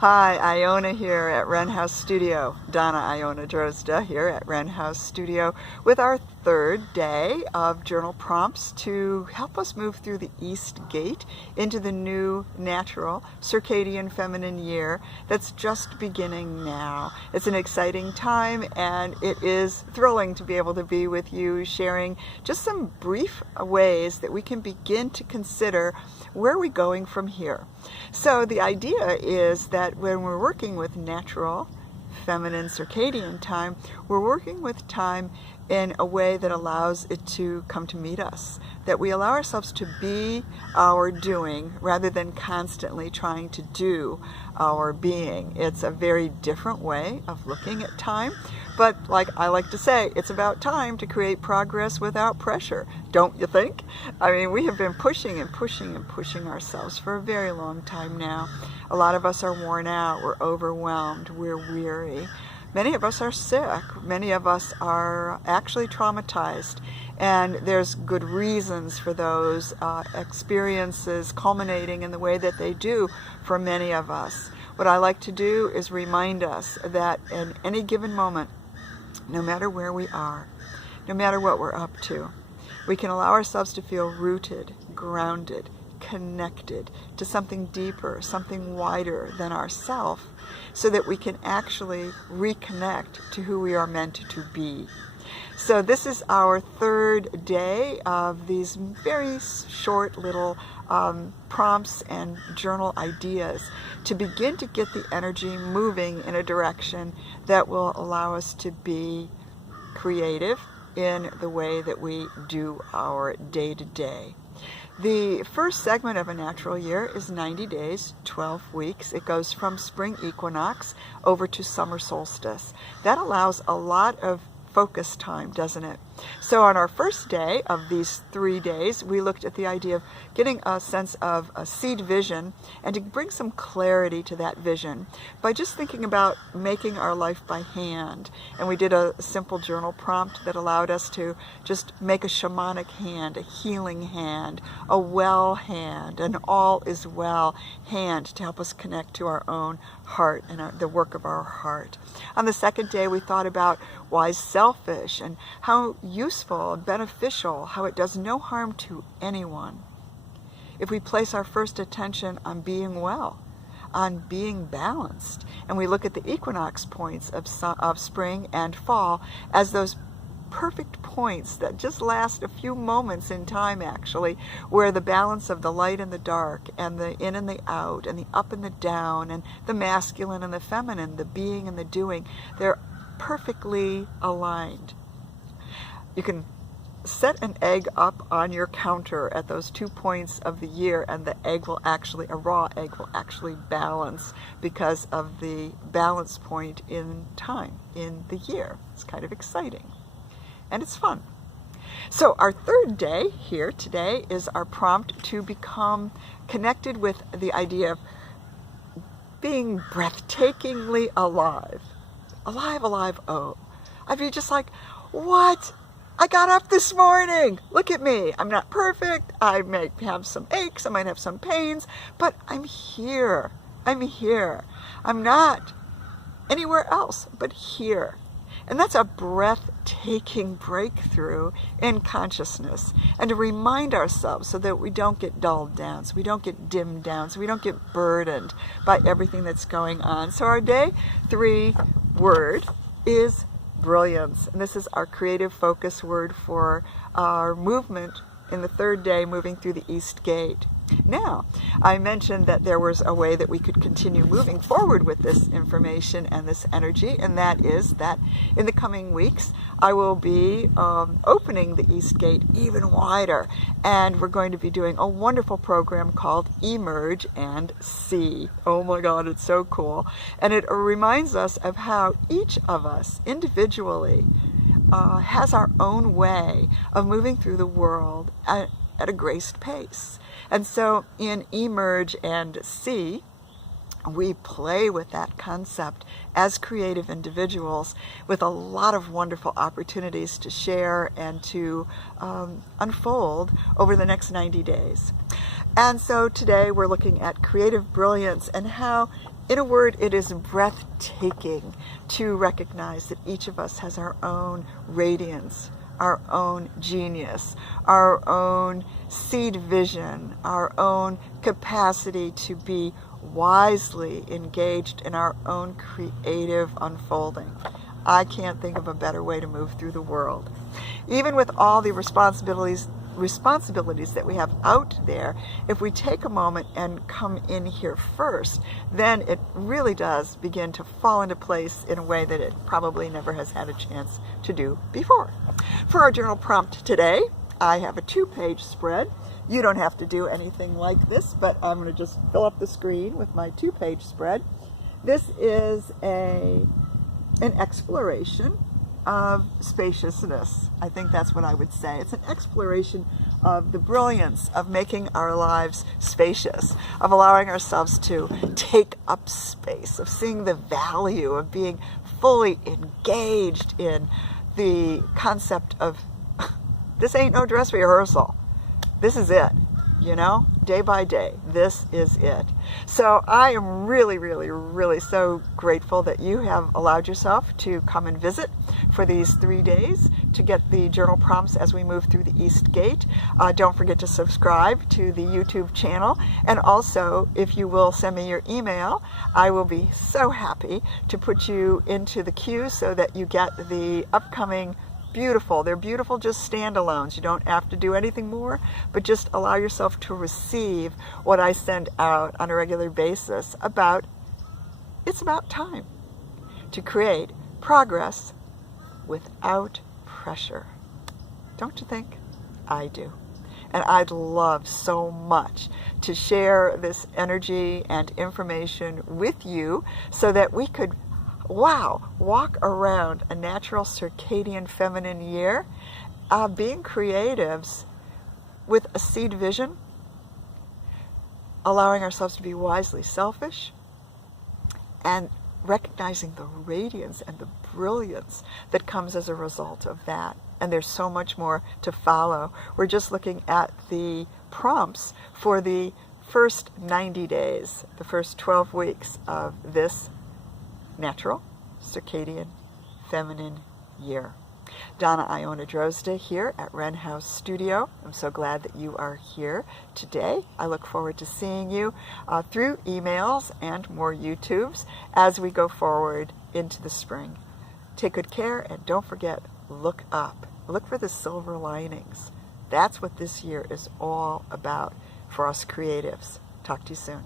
Hi, Iona here at Wren House Studio. Donna Iona Drozda here at Wren House Studio with our third day of journal prompts to help us move through the East Gate into the new natural circadian feminine year that's just beginning now. It's an exciting time and it is thrilling to be able to be with you sharing just some brief ways that we can begin to consider where are we going from here. So the idea is that when we're working with natural, feminine, circadian time, we're working with time in a way that allows it to come to meet us, that we allow ourselves to be our doing rather than constantly trying to do our being. It's a very different way of looking at time, but like I like to say, it's about time to create progress without pressure, don't you think? I mean, we have been pushing and pushing and pushing ourselves for a very long time now. A lot of us are worn out, we're overwhelmed, we're weary. Many of us are sick, many of us are actually traumatized, and there's good reasons for those experiences culminating in the way that they do for many of us. What I like to do is remind us that in any given moment, no matter where we are, no matter what we're up to, we can allow ourselves to feel rooted, grounded, connected to something deeper, something wider than ourself, so that we can actually reconnect to who we are meant to be. So this is our third day of these very short little prompts and journal ideas to begin to get the energy moving in a direction that will allow us to be creative in the way that we do our day-to-day. The first segment of a natural year is 90 days, 12 weeks. It goes from spring equinox over to summer solstice. That allows a lot of focus time, doesn't it? So on our first day of these 3 days, we looked at the idea of getting a sense of a seed vision and to bring some clarity to that vision by just thinking about making our life by hand. And we did a simple journal prompt that allowed us to just make a shamanic hand, a healing hand, a well hand, an all is well hand to help us connect to our own heart and the work of our heart. On the second day, we thought about why selfish and how useful and beneficial, how it does no harm to anyone if we place our first attention on being well, on being balanced, and we look at the equinox points of spring and fall as those perfect points that just last a few moments in time, actually, where the balance of the light and the dark and the in and the out and the up and the down and the masculine and the feminine, the being and the doing, they're perfectly aligned. You can set an egg up on your counter at those 2 points of the year, and the egg will actually, a raw egg will actually balance because of the balance point in time, in the year. It's kind of exciting. And it's fun. So our third day here today is our prompt to become connected with the idea of being breathtakingly alive. Alive, alive, oh. I'd be just like, what? I got up this morning. Look at me. I'm not perfect. I may have some aches. I might have some pains, but I'm here. I'm here. I'm not anywhere else but here. And that's a breathtaking breakthrough in consciousness. And to remind ourselves so that we don't get dulled down, so we don't get dimmed down, so we don't get burdened by everything that's going on. So our day 3 word is brilliance. And this is our creative focus word for our movement in the third day, moving through the East Gate. Now, I mentioned that there was a way that we could continue moving forward with this information and this energy, and that is that in the coming weeks, I will be opening the East Gate even wider, and we're going to be doing a wonderful program called Emerge and See. Oh my God, it's so cool. And it reminds us of how each of us individually has our own way of moving through the world at a graced pace. And so in Emerge and See, we play with that concept as creative individuals with a lot of wonderful opportunities to share and to unfold over the next 90 days. And so today we're looking at creative brilliance and how In a word, it is breathtaking to recognize that each of us has our own radiance, our own genius, our own seed vision, our own capacity to be wisely engaged in our own creative unfolding. I can't think of a better way to move through the world. Even with all the responsibilities that we have out there, if we take a moment and come in here first, then it really does begin to fall into place in a way that it probably never has had a chance to do before. For our journal prompt today, I have a 2-page spread. You don't have to do anything like this, but I'm going to just fill up the screen with my 2-page spread. This is an exploration of spaciousness. I think that's what I would say. It's an exploration of the brilliance of making our lives spacious, of allowing ourselves to take up space, of seeing the value of being fully engaged in the concept of this ain't no dress rehearsal. This is it, you know, day by day. This is it. So I am really, really, really so grateful that you have allowed yourself to come and visit for these 3 days to get the journal prompts as we move through the East Gate. Don't forget to subscribe to the YouTube channel. And also, if you will send me your email, I will be so happy to put you into the queue so that you get the upcoming beautiful. They're beautiful just standalones. You don't have to do anything more, but just allow yourself to receive what I send out on a regular basis about, it's about time to create progress without pressure. Don't you think? I do. And I'd love so much to share this energy and information with you so that we could walk around a natural circadian feminine year, being creatives with a seed vision, allowing ourselves to be wisely selfish, and recognizing the radiance and the brilliance that comes as a result of that. And there's so much more to follow. We're just looking at the prompts for the first 90 days, the first 12 weeks of this natural circadian feminine year. Donna Iona Drozda here at Wren House Studio. I'm so glad that you are here today. I look forward to seeing you through emails and more YouTubes as we go forward into the spring. Take good care, and don't forget, look up. Look for the silver linings. That's what this year is all about for us creatives. Talk to you soon.